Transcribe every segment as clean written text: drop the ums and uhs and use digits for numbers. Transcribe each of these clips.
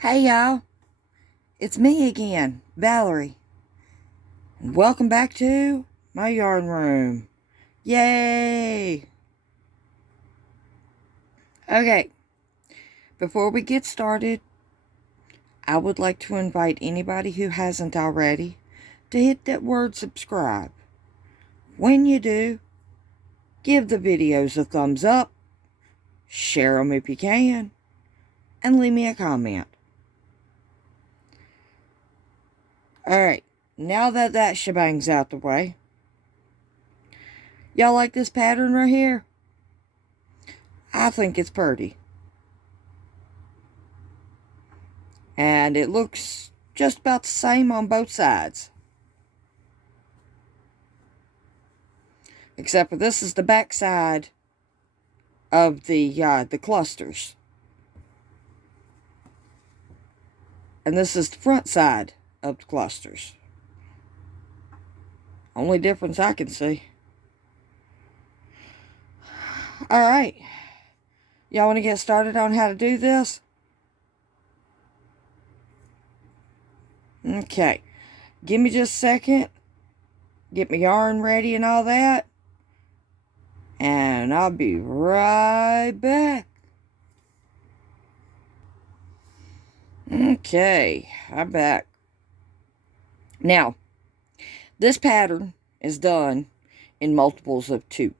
Hey y'all, it's me again, Valerie, and welcome back to my yarn room. Yay! Okay, before we get started, I would like to invite anybody who hasn't already to hit that word subscribe. When you do, give the videos a thumbs up, share them if you can, and leave me a comment. Alright, now that shebang's out the way, y'all like this pattern right here? I think it's pretty. And it looks just about the same on both sides. Except for this is the back side of the clusters. And this is the front side of the clusters. Only difference I can see. Alright. Y'all want to get started on how to do this? Okay. Give me just a second. Get my yarn ready and all that. And I'll be right back. Okay, I'm back. Now, this pattern is done in multiples of 2.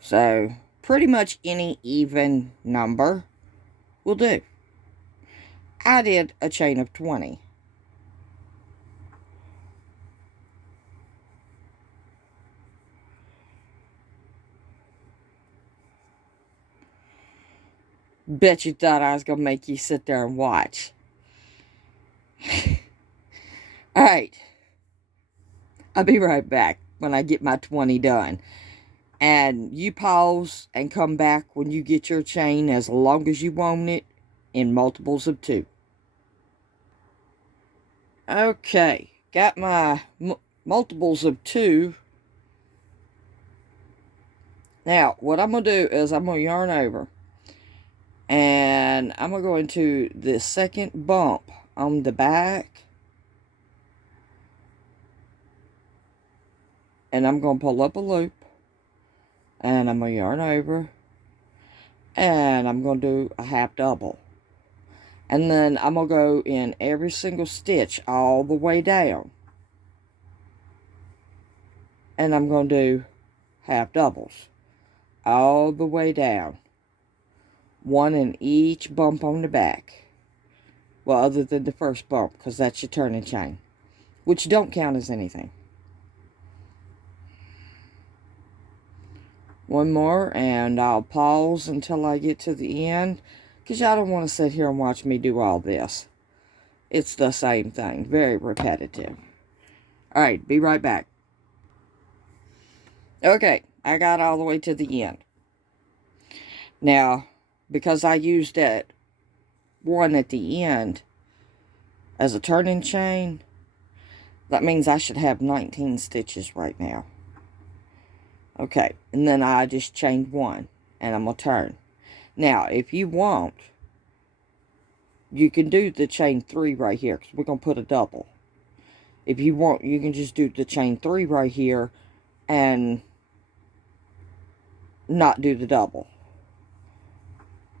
So, pretty much any even number will do. I did a chain of 20. Bet you thought I was going to make you sit there and watch. Alright. I'll be right back when I get my 20 done. And you pause and come back when you get your chain as long as you want it in multiples of 2. Okay. Got my multiples of 2. Now, what I'm going to do is I'm going to yarn over. And I'm going to go into the second bump on the back. And I'm going to pull up a loop. And I'm going to yarn over. And I'm going to do a half double. And then I'm going to go in every single stitch all the way down. And I'm going to do half doubles all the way down. One in each bump on the back. Well, other than the first bump, because that's your turning chain, which don't count as anything. One more, and I'll pause until I get to the end, because y'all don't want to sit here and watch me do all this. It's the same thing, very repetitive. Alright, be right back. Okay, I got all the way to the end. Now, because I used that one at the end as a turning chain, that means I should have 19 stitches right now. Okay, and then I just chained 1, and I'm going to turn. Now, if you want, you can do the chain 3 right here, because we're going to put a double. If you want, you can just do the chain 3 right here, and not do the double.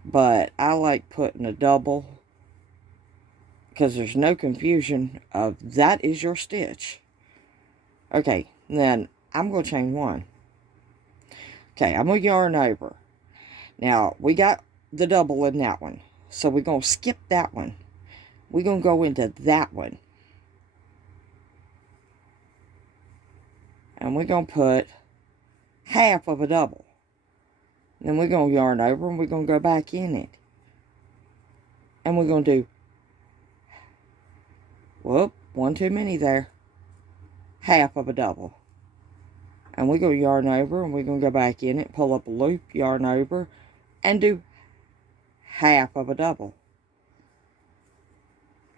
But I like putting a double, because there's no confusion of that is your stitch. Okay, then I'm going to chain 1. Okay, I'm going to yarn over. Now, we got the double in that one. So we're going to skip that one. We're going to go into that one. And we're going to put half of a double. Then we're going to yarn over and we're going to go back in it. And we're going to do, whoop, one too many there. Half of a double. And we're going to yarn over and we're going to go back in it, pull up a loop, yarn over, and do half of a double.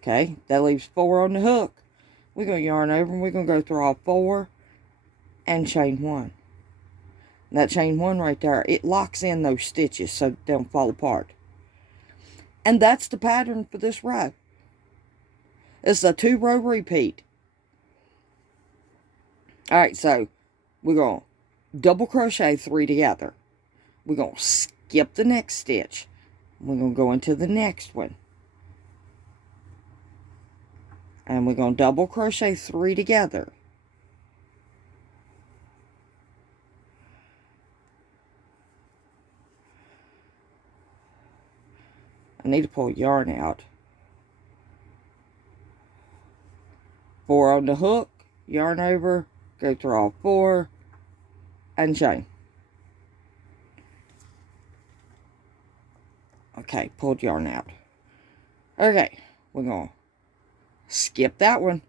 Okay, that leaves 4 on the hook. We're going to yarn over and we're going to go through all 4 and chain 1. that chain 1 right there, it locks in those stitches so they don't fall apart. And that's the pattern for this row. It's a 2-row repeat. Alright, so we're going to double crochet 3 together. We're going to skip the next stitch. We're going to go into the next one. And we're going to double crochet 3 together. I need to pull yarn out. 4 on the hook, yarn over, go through all 4, and chain. Okay, pulled yarn out. Okay, we're going to skip that one,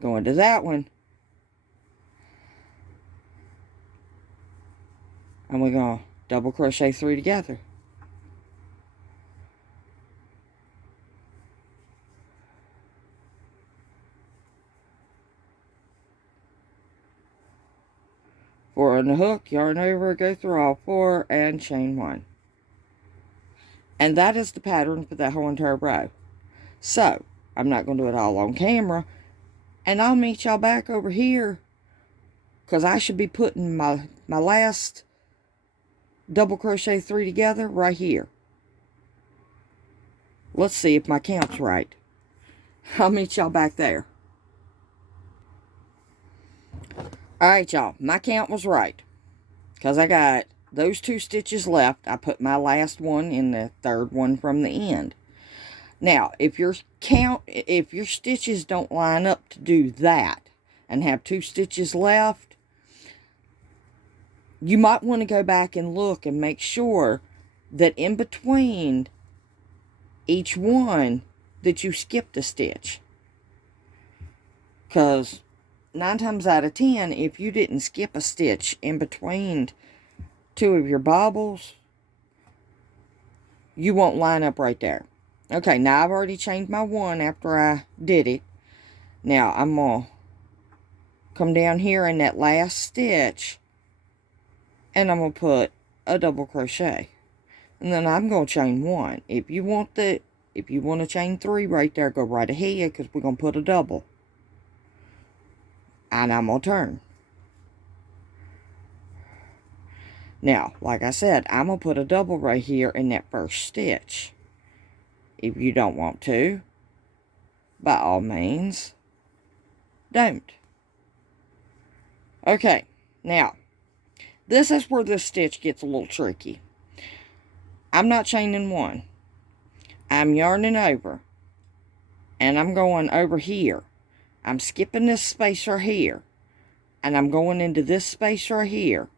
go into that one, and we're going to double crochet 3 together. Four on the hook, yarn over, go through all 4, and chain 1. And that is the pattern for that whole entire row. So, I'm not going to do it all on camera. And I'll meet y'all back over here, because I should be putting my last double crochet 3 together right here. Let's see if my count's right. I'll meet y'all back there. Alright, y'all. My count was right. Because I got those 2 stitches left. I put my last one in the 3rd one from the end. Now, if your stitches don't line up to do that and have 2 stitches left, you might want to go back and look and make sure that in between each one that you skipped a stitch. Because 9 times out of 10, if you didn't skip a stitch in between 2 of your bobbles, you won't line up right there. Okay, now I've already chained my 1 after I did it. Now I'm going to come down here in that last stitch, and I'm going to put a double crochet. And then I'm going to chain 1. If you want to chain 3 right there, go right ahead, because we're going to put a double. And I'm going to turn. Now, like I said, I'm going to put a double right here in that first stitch. If you don't want to, by all means, don't. Okay, now, this is where this stitch gets a little tricky. I'm not chaining 1. I'm yarning over. And I'm going over here. I'm skipping this space right here. And I'm going into this space right here.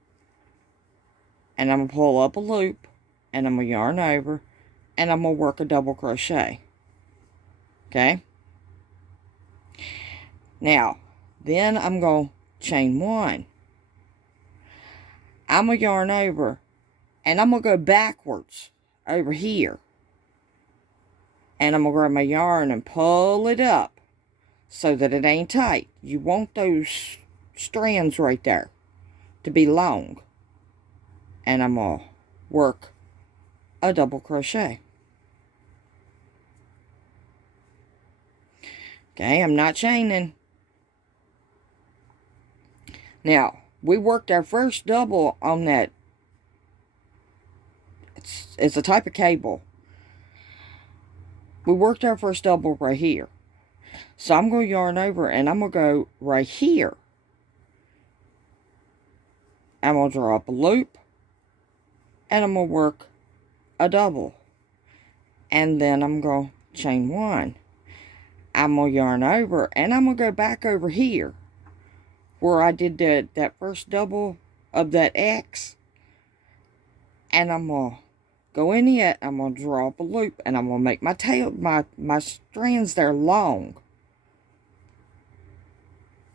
And I'm going to pull up a loop. And I'm going to yarn over. And I'm going to work a double crochet. Okay? Now, then I'm going to chain 1. I'm going to yarn over. And I'm going to go backwards over here. And I'm going to grab my yarn and pull it up so that it ain't tight. You want those strands right there to be long. And I'm going to work a double crochet. Okay, I'm not chaining. Now, we worked our first double on that. It's a type of cable. We worked our first double right here. So I'm going to yarn over and I'm going to go right here. I'm going to draw up a loop. And I'm going to work a double. And then I'm going to chain 1. I'm going to yarn over and I'm going to go back over here. Where I did that first double of that X. And I'm going to go in it, I'm going to draw up a loop, and I'm going to make my tail, my strands there long.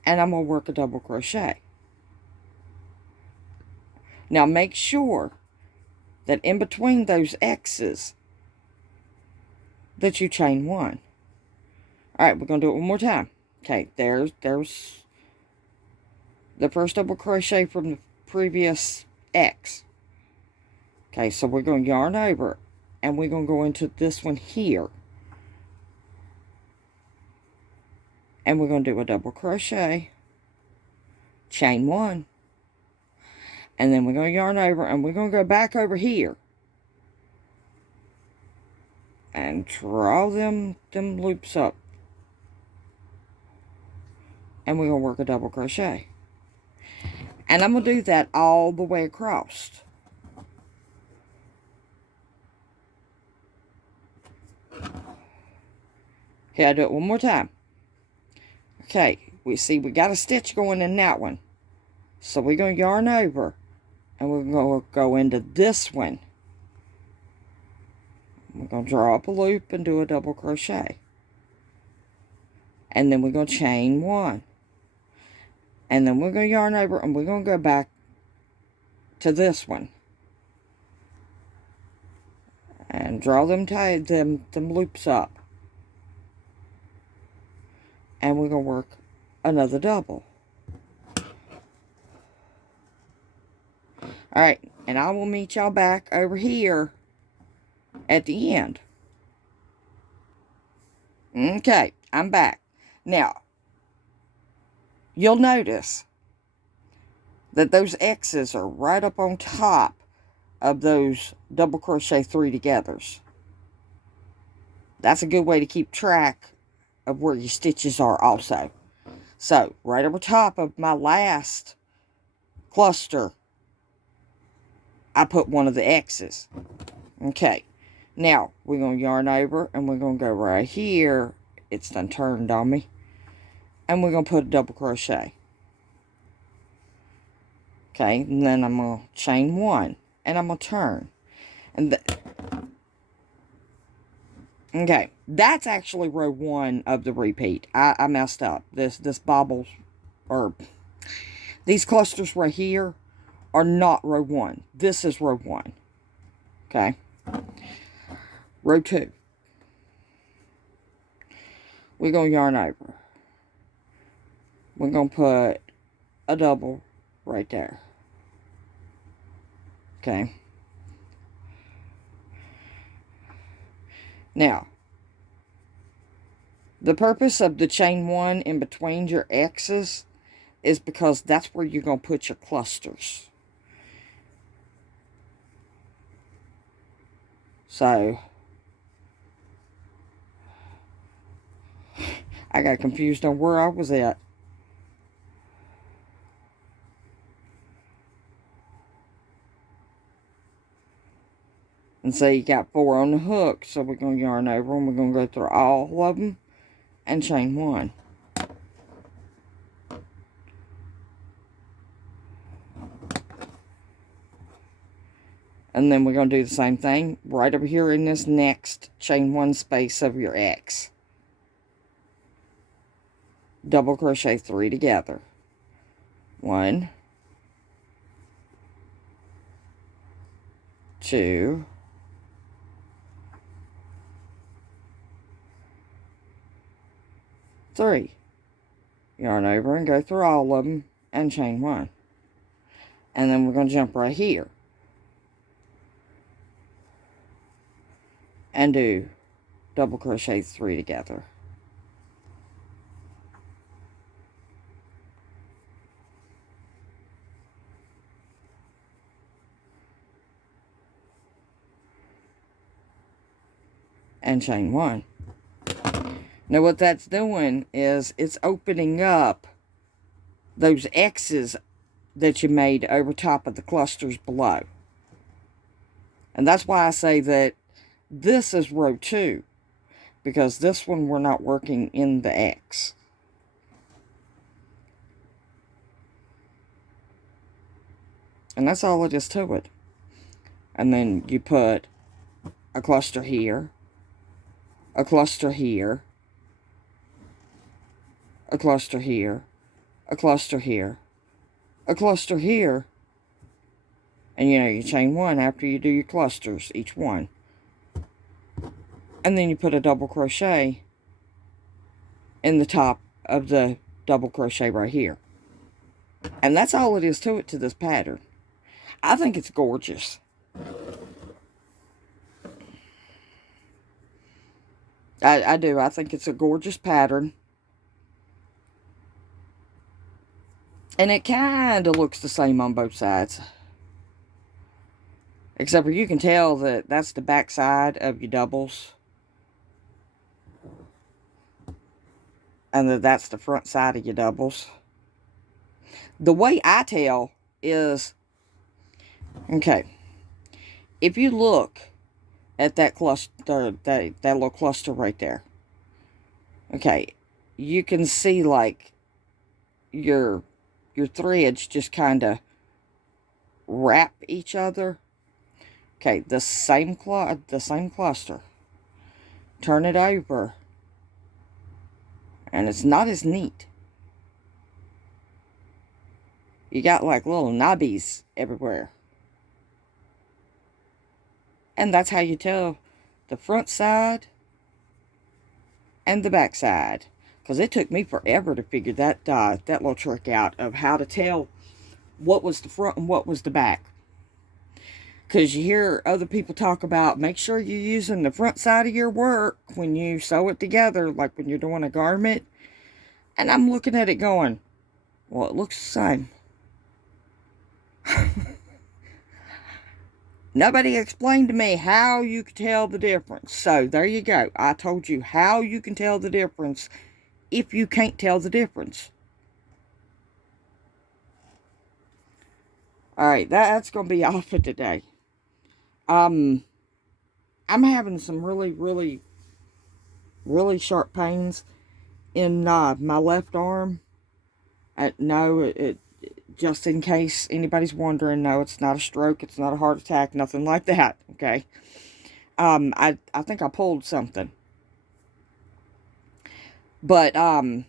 And I'm going to work a double crochet. Now make sure that in between those X's that you chain 1. Alright, we're going to do it one more time. Okay, there's the first double crochet from previous X. Okay, so we're going to yarn over, and we're going to go into this one here. And we're going to do a double crochet, chain 1, and then we're going to yarn over, and we're going to go back over here and draw them loops up. And we're going to work a double crochet. And I'm going to do that all the way across. Okay, I'll do it one more time. Okay, we got a stitch going in that one. So we're going to yarn over, and we're going to go into this one. We're going to draw up a loop and do a double crochet. And then we're going to chain 1. And then we're going to yarn over, and we're going to go back to this one. And draw them loops up. And we're going to work another double. Alright, and I will meet y'all back over here at the end. Okay, I'm back. Now, you'll notice that those X's are right up on top of those double crochet 3 togethers. That's a good way to keep track of where your stitches are also. So, right over top of my last cluster, I put one of the X's. Okay. Now, we're going to yarn over, and we're going to go right here. It's done turned on me. And we're going to put a double crochet. Okay, and then I'm going to chain 1. And I'm going to turn. And okay, that's actually row 1 of the repeat. I messed up. This bobbles, or these clusters right here are not row 1. This is row 1. Okay. Row 2. We're going to yarn over. We're going to put a double right there. Okay. Now, the purpose of the chain 1 in between your X's is because that's where you're going to put your clusters. So, I got confused on where I was at. And so you got 4 on the hook, so we're going to yarn over, and we're going to go through all of them and chain 1. And then we're going to do the same thing right over here in this next chain 1 space of your X. Double crochet 3 together. 1, 2, 3. Yarn over and go through all of them and chain 1. And then we're going to jump right here and do double crochet 3 together. And chain 1. Now what that's doing is it's opening up those X's that you made over top of the clusters below. And that's why I say that this is row 2, because this one we're not working in the X. And that's all it is to it. And then you put a cluster here, a cluster here, a cluster here, a cluster here, a cluster here, and you chain 1 after you do your clusters, each one. And then you put a double crochet in the top of the double crochet right here. And that's all it is to it, to this pattern. I think it's gorgeous. I do. I think it's a gorgeous pattern. And it kind of looks the same on both sides. Except for you can tell that that's the back side of your doubles. And that that's the front side of your doubles. The way I tell is, okay, if you look at that cluster, that little cluster right there, okay, you can see like your threads just kind of wrap each other. Okay, the same cluster. Turn it over. And it's not as neat. You got like little knobbies everywhere. And that's how you tell the front side and the back side. Because it took me forever to figure that little trick out of how to tell what was the front and what was the back. Because you hear other people talk about, make sure you're using the front side of your work when you sew it together, like when you're doing a garment. And I'm looking at it going, well, it looks the same. Nobody explained to me how you could tell the difference. So, there you go. I told you how you can tell the difference if you can't tell the difference. Alright, that's going to be all for today. I'm having some really sharp pains in my left arm. No, just in case anybody's wondering, no, it's not a stroke, it's not a heart attack, nothing like that, okay? I think I pulled something. But, I'm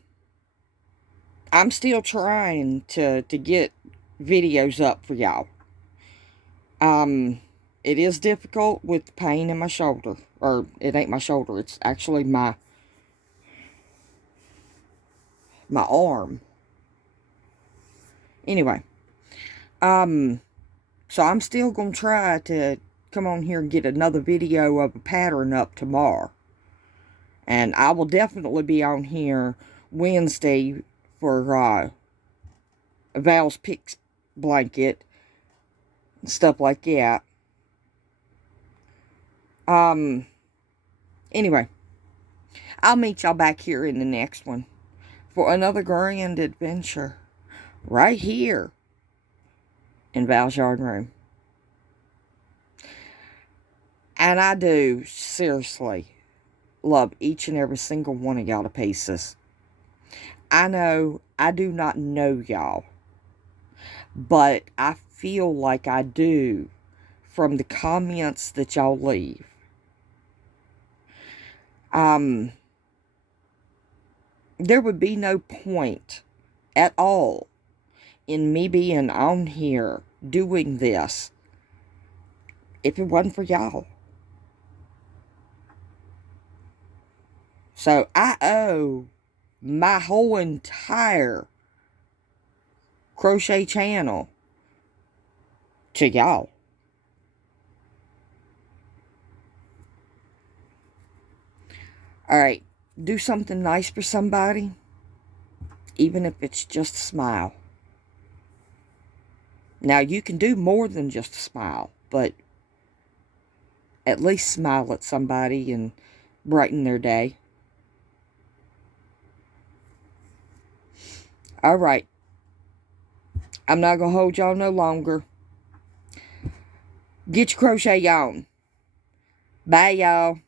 still trying to get videos up for y'all. It is difficult with the pain in my shoulder. Or, it ain't my shoulder, it's actually my arm. Anyway. So I'm still going to try to come on here and get another video of a pattern up tomorrow. And I will definitely be on here Wednesday for Val's Picks blanket and stuff like that. Anyway, I'll meet y'all back here in the next one for another grand adventure right here in Val's Yarn Room. And I do seriously love each and every single one of y'all to pieces. I know I do not know y'all, but I feel like I do from the comments that y'all leave. There would be no point at all in me being on here doing this if it wasn't for y'all. So I owe my whole entire crochet channel to y'all. Alright, do something nice for somebody, even if it's just a smile. Now, you can do more than just a smile, but at least smile at somebody and brighten their day. Alright, I'm not going to hold y'all no longer. Get your crochet on. Bye, y'all.